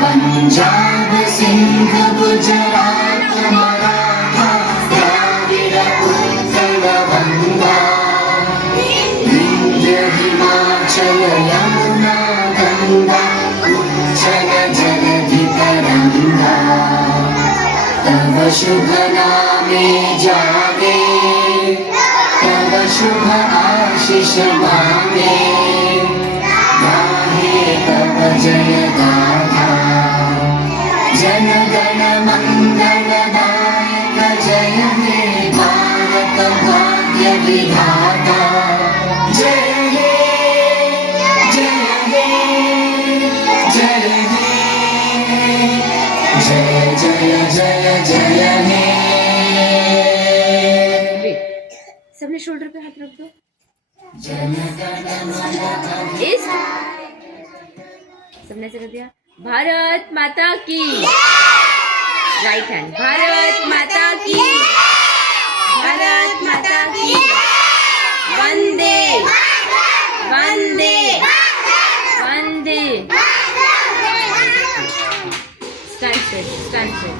पंजाब सिंध गुजरात मराठा द्राविड उत्कल गंगा विंध्य हिमाचल यमुना गंगा उच्चल जलधि तरंगा तव शुभ नामे जागे तव शुभ आशीष मांगे गाहे तव जय गाथा जन गण मंगल दायक जय हे भारत भाग्य विधाता जय हे जय हे जय हे जय जय जय जय हे। सबने शोल्डर पे हाथ रख दो। जन गण मन इस सबने से कर दिया। भारत माता की राइट हैंड। भारत माता की भारत माता की वंदे वंदे वंदे। Stand straight stand straight.